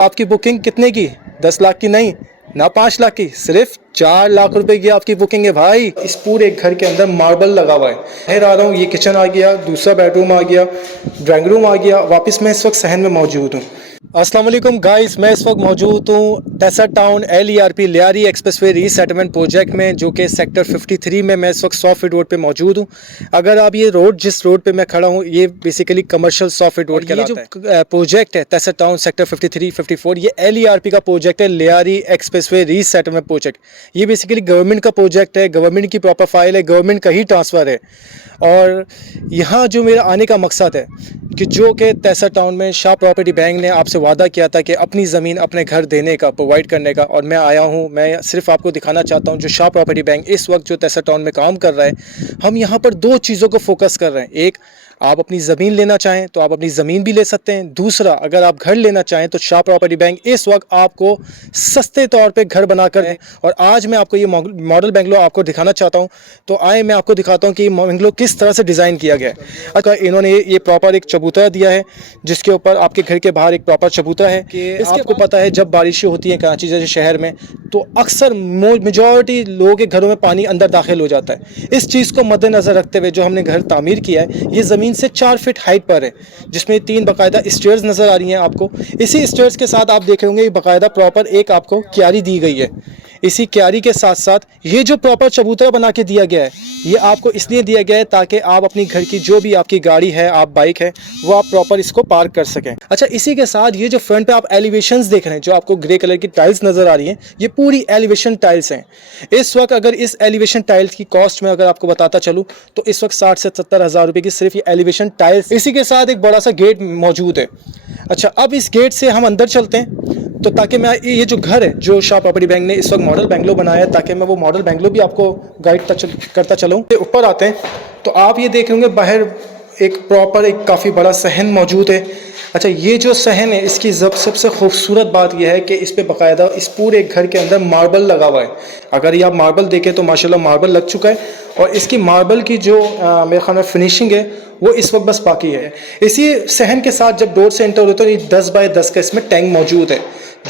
आपकी बुकिंग कितने की? 10 लाख की नहीं, ना 5 लाख की, सिर्फ 4 लाख रुपए की आपकी बुकिंग है भाई। इस पूरे घर के अंदर मार्बल लगा हुआ है। बाहर आ रहा हूँ, ये किचन आ गया, दूसरा बेडरूम आ गया, ड्राइंग रूम आ गया। वापस मैं इस वक्त सहन में मौजूद हूँ। अस्सलाम वालेकुम गाइस, मैं इस वक्त मौजूद हूँ tasar town LERP Lyari expressway resettlement project में, जो कि सेक्टर 53 में मैं इस वक्त सॉफ्ट रोड पे मौजूद हूँ। अगर आप ये रोड, जिस रोड पे मैं खड़ा हूँ, ये बेसिकली कमर्शियल सॉफ्ट रोड कहलाता है। ये जो प्रोजेक्ट है टेसर टाउन सेक्टर 53, 54, ये LERP का प्रोजेक्ट है, लियारी एक्सप्रेसवे रीसेटलमेंट प्रोजेक्ट। ये बेसिकली गवर्नमेंट का प्रोजेक्ट है, गवर्नमेंट की प्रॉपर फाइल है, गवर्नमेंट का ही ट्रांसफ़र है। और यहाँ जो मेरा आने का मकसद है कि जो कि टेसर टाउन में शाह प्रॉपर्टी बैंक ने आपसे वादा किया था कि अपनी ज़मीन अपने घर देने का, प्रोवाइड करने का, और मैं आया हूँ। मैं सिर्फ आपको दिखाना चाहता हूँ जो शाह प्रॉपर्टी बैंक इस वक्त जो टेसर टाउन में काम कर रहा है। हम यहाँ पर दो चीज़ों को फोकस कर रहे हैं। एक, आप अपनी ज़मीन लेना चाहें तो आप अपनी ज़मीन भी ले सकते हैं। दूसरा, अगर आप घर लेना चाहें तो शाह प्रॉपर्टी बैंक इस वक्त आपको सस्ते तौर पे घर बनाकर दें। और आज मैं आपको ये मॉडल बेंगलो आपको दिखाना चाहता हूँ। तो आए मैं आपको दिखाता हूँ कि बेंगलो किस तरह से डिज़ाइन किया गया है। अगर इन्होंने ये प्रॉपर एक चबूतरा दिया है, जिसके ऊपर आपके घर के बाहर एक प्रॉपर चबूतरा है कि आपको पता है जब बारिशें होती हैं कराची जैसे शहर में, तो अक्सर मेजॉरिटी लोगों के घरों में पानी अंदर दाखिल हो जाता है। इस चीज़ को मद्देनज़र रखते हुए जो हमने घर तामीर किया है, ये ज़मीन से 4 फीट हाइट पर है, जिसमें 3 बाकायदा स्टेयर्स नज़र आ रही हैं आपको। इसी स्टेयर्स के साथ आप देख रहे होंगे बाकायदा प्रॉपर एक आपको क्यारी दी गई है। इसी क्यारी के साथ साथ ये जो प्रॉपर चबूतरा बना के दिया गया है, ये आपको इसलिए दिया गया है ताकि आप अपनी घर की जो भी आपकी गाड़ी है, आप बाइक है, वो आप प्रॉपर इसको पार्क कर सकें। अच्छा, इसी के साथ ये जो फ्रंट पे आप एलिवेशंस देख रहे हैं, जो आपको ग्रे कलर की टाइल्स नज़र आ रही हैं, ये पूरी एलिवेशन टाइल्स हैं। इस वक्त अगर इस एलिवेशन टाइल्स की कॉस्ट में अगर आपको बताता चलूँ तो इस वक्त 60 से 70 हज़ार रुपये की सिर्फ ये एलिवेशन टाइल्स। इसी के साथ एक बड़ा सा गेट मौजूद है। अच्छा, अब इस गेट से हम अंदर चलते हैं, तो ताकि मैं ये जो घर है जो शाह प्रॉपर्टी बैंक ने इस वक्त मॉडल बेंगलो बनाया है, ताकि मैं वो मॉडल बेंगलो भी आपको गाइड करता चलूँ। ऊपर आते हैं तो आप ये देख होंगे बाहर एक प्रॉपर एक काफ़ी बड़ा सहन मौजूद है। अच्छा, ये जो सहन है, इसकी सबसे खूबसूरत बात यह है कि इस पे बाकायदा इस पूरे घर के अंदर मार्बल लगा हुआ है। अगर ये आप मार्बल देखें तो माशाल्लाह मार्बल लग चुका है, और इसकी मार्बल की जो मेरे ख्याल में फिनिशिंग है वो इस वक्त बस बाकी है। इसी सहन के साथ जब डोर से एंटर होते हैं, 10 बाय 10 का इसमें टैंक मौजूद है,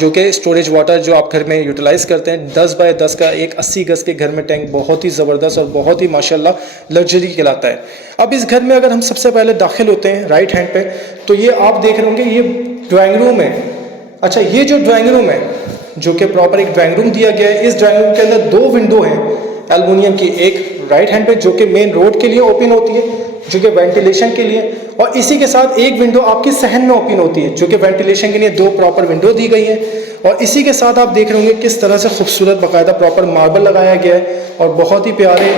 जो कि स्टोरेज वाटर जो आप घर में यूटिलाइज़ करते हैं। 10 बाय 10 का एक 80 गज के घर में टैंक बहुत ही ज़बरदस्त और बहुत ही माशाल्लाह लग्जरी कहलाता है। अब इस घर में अगर हम सबसे पहले दाखिल होते हैं राइट हैंड पे, तो ये आप देख रहे होंगे ये ड्राइंग रूम है। अच्छा, ये जो ड्राइंग रूम है, जो कि प्रॉपर एक ड्राइंग रूम दिया गया है, इस ड्राइंग रूम के अंदर 2 विंडो हैं एल्युमिनियम की। एक राइट हैंड पे जो कि मेन रोड के लिए ओपन होती है, जो कि वेंटिलेशन के लिए, और इसी के साथ एक विंडो आपकी सहन में ओपन होती है, जो कि वेंटिलेशन के लिए 2 प्रॉपर विंडो दी गई है। और इसी के साथ आप देख रहे होंगे किस तरह से खूबसूरत बाकायदा प्रॉपर मार्बल लगाया गया है, और बहुत ही प्यारे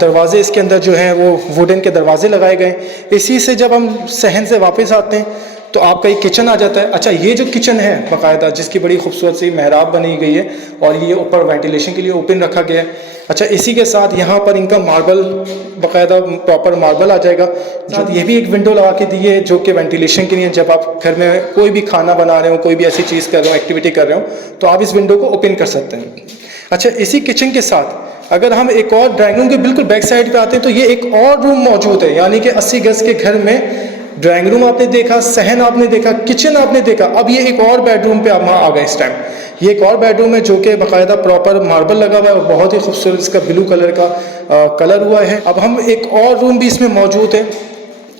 दरवाजे इसके अंदर जो हैं वो वुडन के दरवाजे लगाए गए हैं। इसी से जब हम सहन से वापस आते हैं तो आपका ये किचन आ जाता है। अच्छा, ये जो किचन है बाकायदा, जिसकी बड़ी खूबसूरत सी मेहराब बनी गई है, और ये ऊपर वेंटिलेशन के लिए ओपन रखा गया है। अच्छा, इसी के साथ यहाँ पर इनका मार्बल बाकायदा प्रॉपर मार्बल आ जाएगा। साथ ये भी एक विंडो लगा के दी है, जो कि वेंटिलेशन के लिए, जब आप घर में कोई भी खाना बना रहे हो, कोई भी ऐसी चीज़ कर रहे हो, एक्टिविटी कर रहे हो, तो आप इस विंडो को ओपन कर सकते हैं। अच्छा, इसी किचन के साथ अगर हम एक और ड्राइंग रूम के बिल्कुल बैक साइड पे आते हैं, तो ये एक और रूम मौजूद है। यानी कि 80 गज के घर में ड्राइंग रूम आपने देखा, सहन आपने देखा, किचन आपने देखा, अब ये एक और बेडरूम पे आप वहाँ आ गए। इस टाइम ये एक और बेडरूम है जो कि बाकायदा प्रॉपर मार्बल लगा हुआ है, और बहुत ही खूबसूरत इसका ब्लू कलर का कलर हुआ है। अब हम एक और रूम भी इसमें मौजूद है,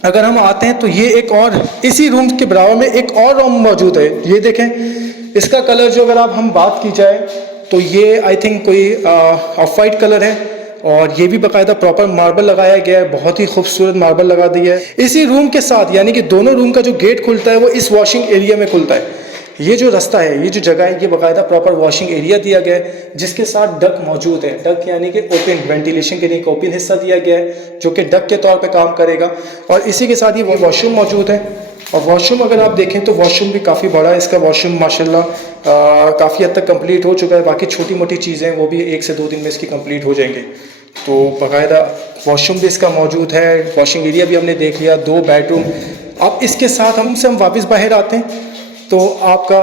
अगर हम आते हैं तो ये एक और इसी रूम के बराबर में एक और रूम मौजूद है। ये देखें, इसका कलर जो अगर आप हम बात की जाए तो ये आई थिंक कोई ऑफ वाइट कलर है, और ये भी बाकायदा प्रॉपर मार्बल लगाया गया है, बहुत ही खूबसूरत मार्बल लगा दिया है। इसी रूम के साथ यानी कि दोनों रूम का जो गेट खुलता है वो इस वॉशिंग एरिया में खुलता है। ये जो रास्ता है, ये जो जगह है, ये बाकायदा प्रॉपर वॉशिंग एरिया दिया गया है, जिसके साथ डक मौजूद है। डक यानी कि ओपन वेंटिलेशन के लिए एक ओपन हिस्सा दिया गया है, जो कि डक के तौर पे काम करेगा। और इसी के साथ ये वॉशरूम मौजूद है, और वॉशरूम अगर आप देखें तो वॉशरूम भी काफ़ी बड़ा है। इसका वॉशरूम माशाल्लाह काफ़ी हद तक कंप्लीट हो चुका है। बाकी छोटी मोटी चीज़ें वो भी 1 से 2 दिन में इसकी कंप्लीट हो जाएंगे। तो बाकायदा वॉशरूम भी इसका मौजूद है, वॉशिंग एरिया भी हमने देख लिया, 2 बेडरूम। अब इसके साथ हम वापस बाहर आते हैं, तो आपका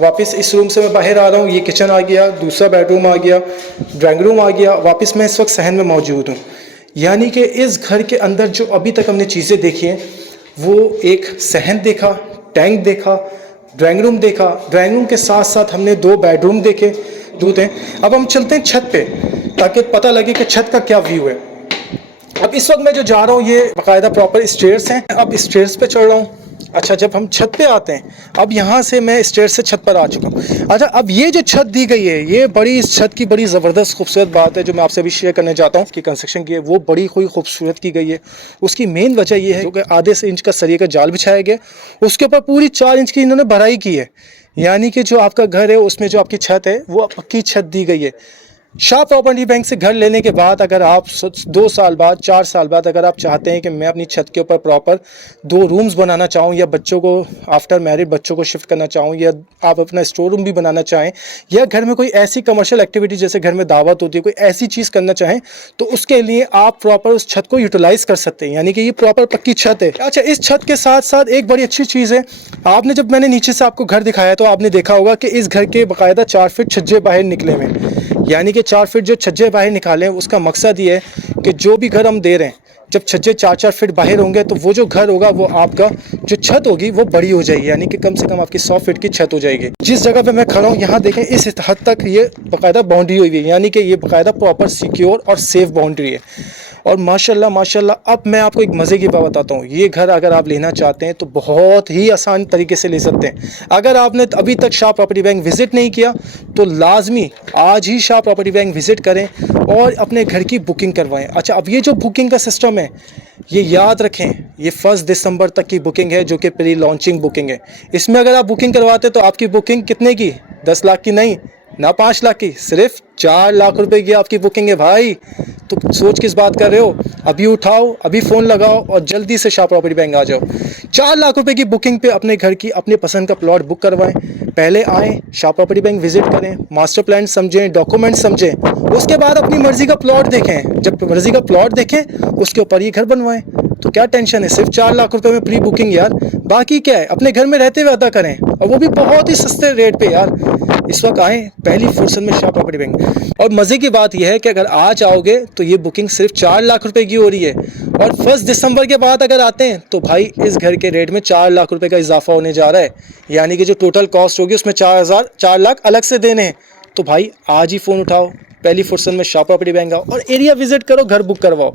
वापस इस रूम से मैं बाहर आ रहा हूँ। ये किचन आ गया, दूसरा बेडरूम आ गया, ड्राइंग रूम आ गया। वापस मैं इस वक्त सहन में मौजूद हूँ। यानी कि इस घर के अंदर जो अभी तक हमने चीज़ें देखी हैं, वो एक सहन देखा, टैंक देखा, ड्राइंग रूम देखा, ड्राइंग रूम के साथ साथ हमने 2 बेडरूम देखे, 2 थे। अब हम चलते हैं छत पे ताकि पता लगे कि छत का क्या व्यू है। अब इस वक्त मैं जो जा रहा हूँ ये बाकायदा प्रॉपर स्टेयर्स हैं, अब स्टेयर्स पे चढ़ रहा हूँ। अच्छा, जब हम छत पे आते हैं, अब यहाँ से मैं स्टेयर्स से छत पर आ चुका हूँ। अच्छा, अब ये जो छत दी गई है, ये बड़ी, इस छत की बड़ी ज़बरदस्त खूबसूरत बात है जो मैं आपसे अभी शेयर करने चाहता हूँ। इसकी कंस्ट्रक्शन की है वो बड़ी कोई खूबसूरत की गई है। उसकी मेन वजह ये है कि आधे से इंच का सरिये का जाल बिछाया गया, उसके ऊपर पूरी 4 इंच की इन्होंने भराई की है, यानी कि जो आपका घर है उसमें जो आपकी छत है वो पक्की छत दी गई है। शाह प्रॉपर्टी बैंक से घर लेने के बाद अगर आप 2 साल बाद, 4 साल बाद अगर आप चाहते हैं कि मैं अपनी छत के ऊपर प्रॉपर 2 रूम्स बनाना चाहूँ, या बच्चों को आफ्टर मैरिड बच्चों को शिफ्ट करना चाहूँ, या आप अपना स्टोर रूम भी बनाना चाहें, या घर में कोई ऐसी कमर्शियल एक्टिविटी जैसे घर में दावत होती है, कोई ऐसी चीज़ करना चाहें, तो उसके लिए आप प्रॉपर उस छत को यूटिलाइज़ कर सकते हैं, यानी कि ये प्रॉपर पक्की छत है। अच्छा, इस छत के साथ साथ एक बड़ी अच्छी चीज़ है, आपने जब मैंने नीचे से आपको घर दिखाया तो आपने देखा होगा कि इस घर के बाकायदा 4 फीट छज्जे बाहर निकले हुए हैं, यानी कि 4 फीट जो छज्जे बाहर निकाले हैं उसका मकसद ये है कि जो भी घर हम दे रहे हैं, जब छज्जे 4-4 फीट बाहर होंगे तो वो जो घर होगा वो आपका जो छत होगी वो बड़ी हो जाएगी, यानी कि कम से कम आपकी 100 फीट की छत हो जाएगी। जिस जगह पे मैं खड़ा हूँ यहाँ देखें, इस हद तक ये बाकायदा बाउंड्री हुई है, यानी कि ये बाकायदा प्रॉपर सिक्योर और सेफ बाउंड्री है। और माशाल्लाह माशाल्लाह, अब मैं आपको एक मज़े की बात बताता हूँ, ये घर अगर आप लेना चाहते हैं तो बहुत ही आसान तरीके से ले सकते हैं। अगर आपने अभी तक शाह प्रॉपर्टी बैंक विज़िट नहीं किया तो लाजमी आज ही शाह प्रॉपर्टी बैंक विज़िट करें और अपने घर की बुकिंग करवाएं। अच्छा, अब ये जो बुकिंग का सिस्टम है ये याद रखें, ये 1 दिसंबर तक की बुकिंग है जो कि प्री लॉन्चिंग बुकिंग है। इसमें अगर आप बुकिंग करवाते तो आपकी बुकिंग कितने की, 10 लाख की नहीं ना 5 लाख की, सिर्फ 4 लाख रुपए की आपकी बुकिंग है भाई। तो सोच किस बात कर रहे हो, अभी उठाओ, अभी फ़ोन लगाओ और जल्दी से शाह प्रॉपर्टी बैंक आ जाओ। 4 लाख रुपए की बुकिंग पे अपने घर की अपने पसंद का प्लॉट बुक करवाएं। पहले आएँ, शाह प्रॉपर्टी बैंक विजिट करें, मास्टर प्लान समझें, डॉक्यूमेंट समझें, उसके बाद अपनी मर्ज़ी का प्लॉट देखें। जब मर्ज़ी का प्लॉट देखें उसके ऊपर ये घर बनवाएं। तो क्या टेंशन है, सिर्फ 4 लाख रुपए में प्री बुकिंग यार। बाकी क्या है, अपने घर में रहते हुए अदा करें, और वो भी बहुत ही सस्ते रेट पे यार। इस वक्त आएँ पहली फुर्सत में शाह प्रॉपर्टी बैंक। और मज़े की बात यह है कि अगर आज आओगे तो ये बुकिंग सिर्फ 4 लाख रुपए की हो रही है, और 1 दिसंबर के बाद अगर आते हैं तो भाई इस घर के रेट में 4 लाख रुपए का इजाफा होने जा रहा है, यानी कि जो टोटल कॉस्ट होगी उसमें 4 लाख अलग से देने हैं। तो भाई आज ही फ़ोन उठाओ, पहली फुर्सत में शाह प्रॉपर्टी बैंक आओ और एरिया विजिट करो, घर बुक करवाओ।